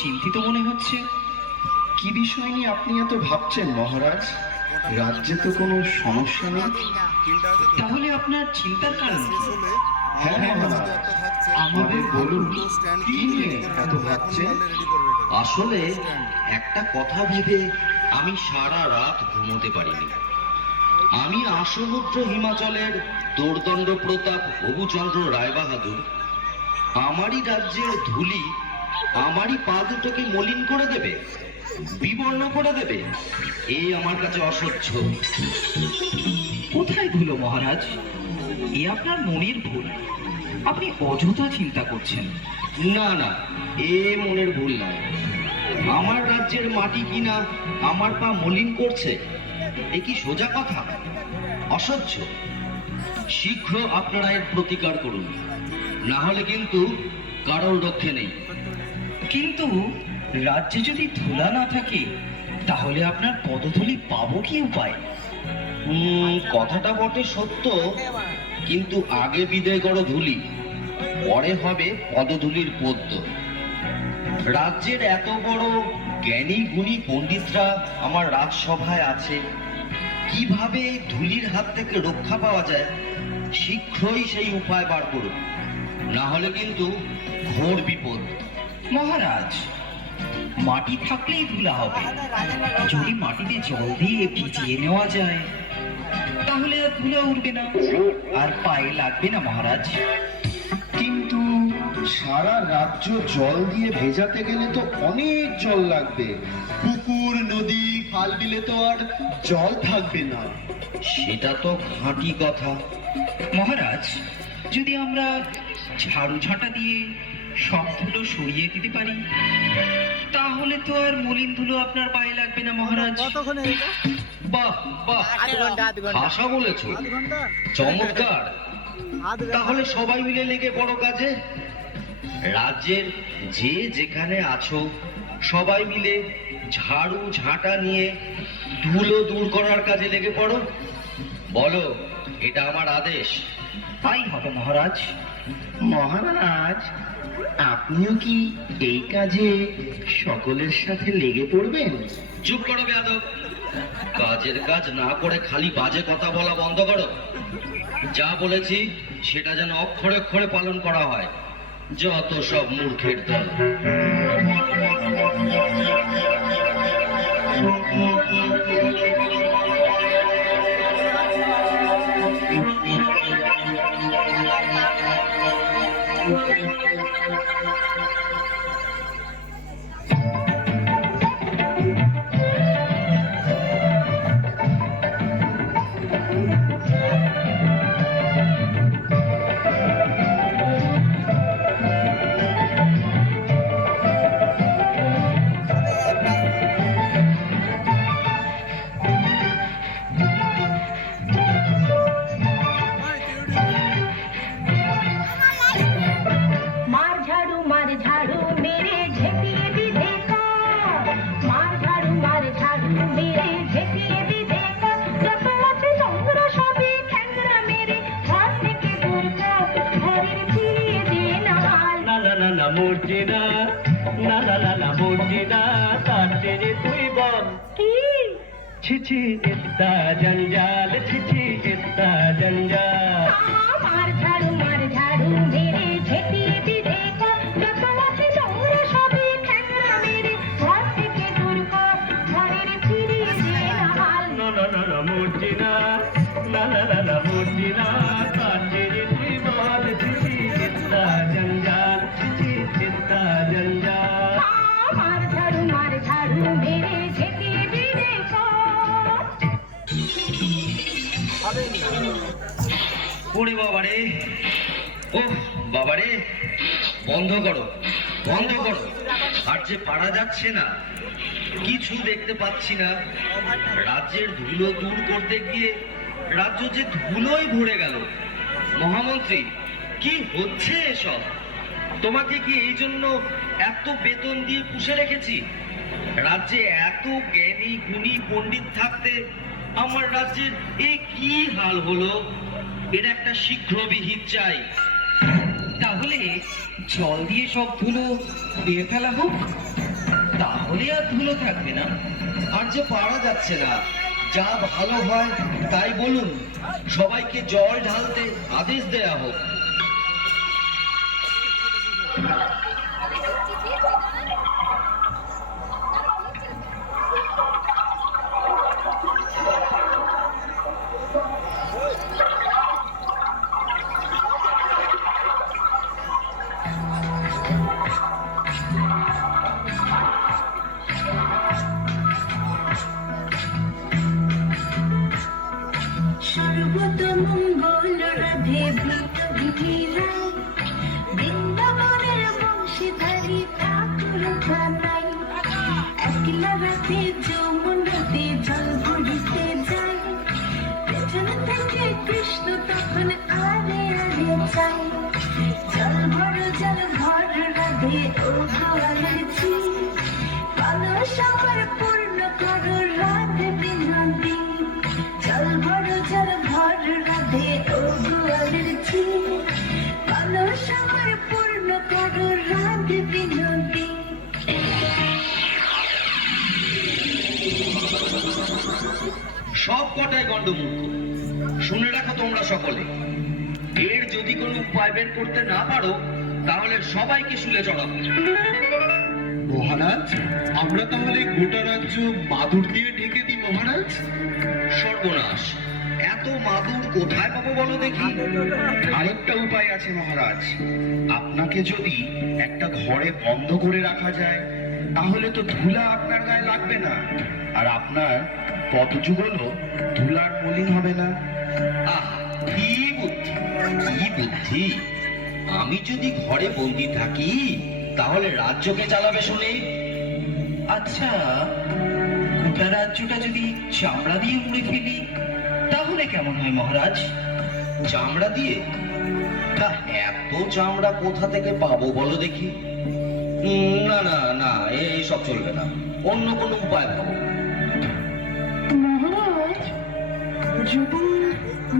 চিন্তিত মনে হচ্ছে। কি বিষয় নিয়ে আপনি এত ভাবছেন মহারাজ? রাজ্যে তো কোনো সমস্যা নেই। তাহলে আপনার চিন্তার কারণ কি? হ্যাঁ মহারাজ, আমাদের বলুন, কি নিয়ে এত ভাবছেন? আসলে একটা কথা ভেবে আমি সারা রাত ঘুমোতে পারিনি। আমি আসমুদ্র হিমাচলের দোর্দণ্ড প্রতাপ হবুচন্দ্র রায়বাহাদুর আমারই রাজ্যের ধুলি আমারই পা দুটোকে মলিন করে দেবে, বিবর্ণ করে দেবে, এই আমার কাছে অসহ্য। কোথায় ধুলো মহারাজ? এ আপনার মনের ভুল। আপনি অযথা চিন্তা করছেন। না না, এ মনের ভুল নয়। আমার রাজ্যের মাটি কিনা আমার পা মলিন করছে, এ কি সোজা কথা? অসহ্য। শীঘ্র আপনারা এর প্রতিকার করুন, না হলে কিন্তু কারোর রক্ষে নেই। কিন্তু রাজ্যে যদি ধুলা না থাকে, তাহলে আপনার পদধূলি পাবো কি উপায়? কথাটা বটে সত্য, কিন্তু আগে বিদায় করো ধুলি, পরে হবে পদধূলির পদ্য। রাজ্যের এত বড় জ্ঞানী গুণী পণ্ডিতরা আমার রাজসভায় আছে, কিভাবে এই ধুলির হাত থেকে রক্ষা পাওয়া যায় শীঘ্রই সেই উপায় বার করুন, না হলে কিন্তু ঘোর বিপদ। মহারাজ, মাটি থাকলেই ধুলা হবে। যদি মাটিতে জল দিয়ে ভিজিয়ে নেওয়া যায়, তাহলে আর ধুলা উঠবে না, আর পায়ে লাগবে না মহারাজ। কিন্তু সারা রাজ্য জল দিয়ে ভেজাতে গেলে তো অনেক জল লাগবে। পুকুর, নদী, খাল বিলে তো আর জল থাকবে না। সেটা তো খাঁটি কথা। মহারাজ, যদি আমরা ঝাড়ু ঝাঁটা দিয়ে সব ধুলো সরিয়ে দিতে পারি, তাহলে তো আর মলিন ধুলো আপনার পায়ে লাগবে না মহারাজ। বাহ বাহ, ভাষা বলেছো, চমৎকার। তাহলে সবাই মিলে লেগে বড় কাজে। রাজ্যের যে যেখানে আছো সবাই মিলে ঝাড়ু ঝাঁটা নিয়ে ধুলো দূর করার কাজে লেগে পড়ো। বলো, এটা আমার আদেশ। তাই হবে মহারাজ। মহারাজ, আপনিও কি এই কাজে সকলের সাথে লেগে পড়বেন? চুপ করো বেয়াদব। কাজের কাজ না করে খালি বাজে কথা বলা বন্ধ করো। যা বলেছি সেটা যেন অক্ষরে অক্ষরে পালন করা হয়। যত সব মূর্খের দল। मार झाड़ू मेरे झेपिए भी देखा, मार झाड़ू मेरे झेपिए भी देखा, जब আছে তোমরা সবে ঠ্যাংরা মেরে ঘর থেকে দূর কর, ঘরের ফিরিয়ে দে না না না না না মরছি না, না না না না মরছি না, তার চেয়ে তুই বল কি ছিছি ইস্তা জঞ্জাল, ছিছি ইস্তা জঞ্জাল। মার ঝাড়ু মেরে ঝেপিয়ে भी देखा, जब আছে তোমরা সবে ঠ্যাংরা মেরে ঘর থেকে দূর কর, ঘরের ফিরিয়ে দে না না না না না মরছি না, না না না না মরছি না, তার চেয়ে তুই বল ছিছি ইস্তা জঞ্জাল, ছিছি ইস্তা জঞ্জাল। मार झाड़ू मेरे झेपिए भी देखा। ওরে বাবারে, ও বাবারে, বন্ধ করো বন্ধ করো। আর যে পারা যাচ্ছে না, কিছু দেখতে পাচ্ছি না। রাজ্যের ধুলো দূর করতে গিয়ে রাজ্য যে ধুলোই ভরে গেল। মহামন্ত্রী, কি হচ্ছে এসব? তোমাকে কি এই জন্য এত বেতন দিয়ে পুষে রেখেছি? রাজ্যে এত জ্ঞানী গুণী পণ্ডিত থাকতে আমার রাজ্যের এ কি হাল হলো? এর একটা শীঘ্র বিহিত চাই। তাহলে জল দিয়ে সব ধুলো ধুয়ে ফেলা হোক। তাহলে আর ধুলো থাকবে না। আর যে পারা যাচ্ছে না, যা ভালো হয় তাই বলুন, সবাইকে জল ঢালতে আদেশ দেয়া হোক। সর্বতমঙ্গল রাধে বৃন্দাবনের বংশীধারী ঠাকুর জানাই, একলা রাতে যমুনাতে জল ভরিতে যায়, পেছন থেকে কৃষ্ণ তখন আরে আরে চাই, জল ভর রাধে ও গোয়ালছি, কলস আমার পূর্ণ করো রাধে বিনোদী, জল ভর রাধে ও গোয়ালছি, কলস আমার পূর্ণ করো রাধে বিনোদী। সব কটাই গণ্ডমূর্খ। শুনে রাখো তোমরা সকলে, এর যদি কোনো উপায় বের করতে না পারো তাহলে সবাইকে শুলে চড়াবো। মহারাজ, আমরা তাহলে গোটা রাজ্য মাদুর দিয়ে ঢেকে দিই মহারাজ। সর্বনাশ, এত মাদুর কোথায় পাবো বলো দেখি? আরেকটা উপায় আছে মহারাজ, আপনাকে যদি একটা ঘরে বন্ধ করে রাখা যায় তাহলে তো ধুলা আপনার গায়ে লাগবে না, আর আপনার পদযুগলও ধুলার মলিন হবে না। আহ, কি বুদ্ধি, কি বুদ্ধি! আমি যদি ঘরে বন্দি থাকি তাহলে রাজ্যকে চালাবে শুনে? আচ্ছা, গোটা রাজ্যটা যদি চামড়া দিয়ে মুড়ে ফেলি তাহলে কেমন হয় মহারাজ? চামড়া দিয়ে? তা এত চামড়া কোথা থেকে পাবো বলো দেখি? না না না, এইসব চলবে না, অন্য কোনো উপায় পাবো। মহারাজ, যদি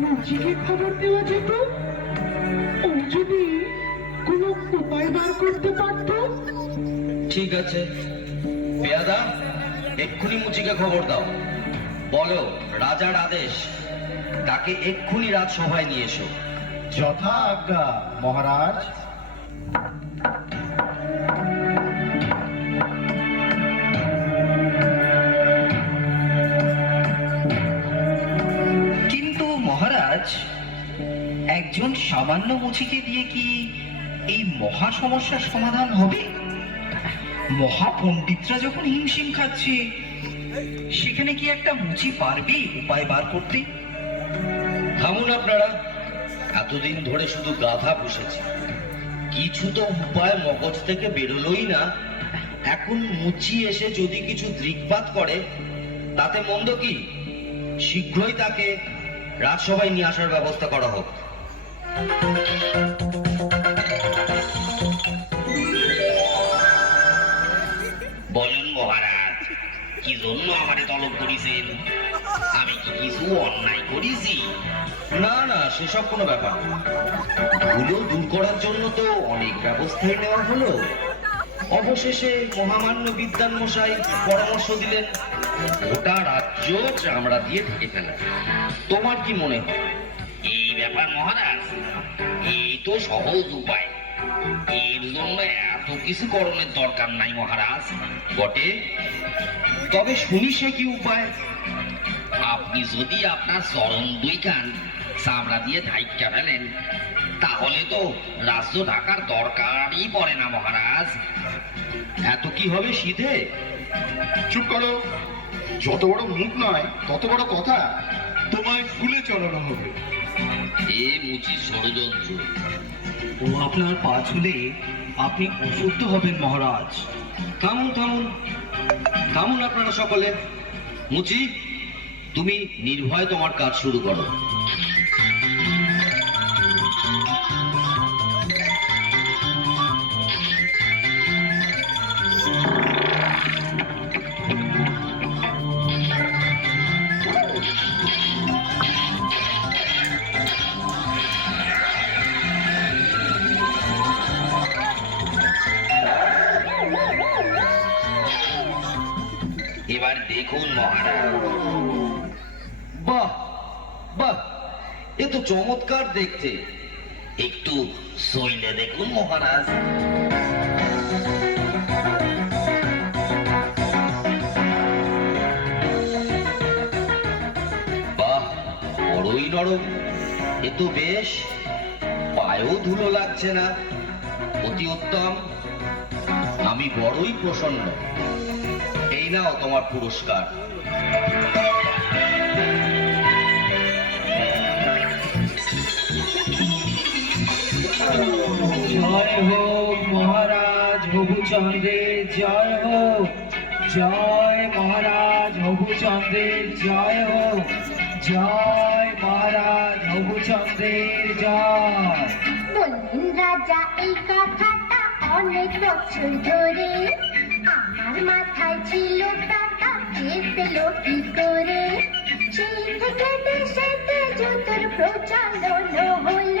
মুচিকে খবর দেওয়া যেত, ও যদি কোনো উপায় বার করতে পারত। ঠিক আছে, পেয়াদা, এক্ষুনি মুচিকে খবর দাও, বলো রাজার আদেশ, তাকে এক্ষুনি রাজসভায় নিয়ে এসো। যথা আজ্ঞা মহারাজ। কিন্তু মহারাজ, একজন সামান্য মুচিকে দিয়ে কি এই মহা সমস্যার সমাধান হবে? মহাপণ্ডিতরা যখন হিমশিম খাচ্ছে, সেখানে কি একটা মুচি পারবে উপায় বার করতে? থামুন আপনারা, এতদিন ধরে শুধু গাধা পুষেছি, কিছু তো উপায় মগজ থেকে বেরোলোই না। এখন মুচি এসে যদি কিছু দৃকপাত করে তাতে মন্দ কি? শীঘ্রই তাকে রাজসভায় নিয়ে আসার ব্যবস্থা করা হোক। বলুন মহারাজ, কি জন্য আমারে তলব করেছেন? আমি কি কিছু অন্যায় করেছি? না না, সেসব কোনো ব্যাপার না। ধুলো দূর করার জন্য তো অনেক ব্যবস্থাই নেওয়া হলো, অবশেষে মহামান্য বিদ্যান মশাই পরামর্শ দিলেন গোটা রাজ্য চামড়া দিয়ে ঢেকে ফেলা। তোমার কি মনে হয়? এই ব্যাপার মহারাজ, এই তো সহজ উপায়, এর জন্য এত কিছু করণের দরকার নাই মহারাজ। বটে, তবে শুনি সে কি উপায়? আপনি যদি আপনার চরণ দুইখান চামড়া দিয়ে ঢাইকা ফেলেন তাহলে তো রাজ্য ঢাকার দরকারই পড়ে না মহারাজ। এত কি হবে সিধে? চুপ করো, যত বড় মুখ নয় তত বড় কথা। তোমায় ফুলে চড়ানো হবে। এ মুচি ষড়যন্ত্র। ও আপনার পা ছুলে আপনি অশুদ্ধ হবেন মহারাজ। থামুন থামুন থামুন আপনারা সকলে। মুচি, তুমি নির্ভয় তোমার কাজ শুরু করো। দেখুন মহারাজ। বাহ বাহ, এ তো চমৎকার দেখতে। একটু সইলে দেখুন মহারাজ। বাহ, বড়ই নরম। এ তো বেশ, পায়েও ধুলো লাগছে না। অতি উত্তম, আমি বড়ই প্রসন্ন। এই নাও তোমার পুরস্কার। জয় হোক মহারাজ হবুচন্দ্রের জয় হোক, জয় মহারাজ হবুচন্দ্রের জয় হোক, জয় মহারাজ হবুচন্দ্রের জয়। বললেন রাজা এই কথাটা অনেক বছর ধরে, আমার মাথায় ছিল টাকা কে পেল কি করে, সেই থেকে দেশেতে জুতোর প্রচলন হলো।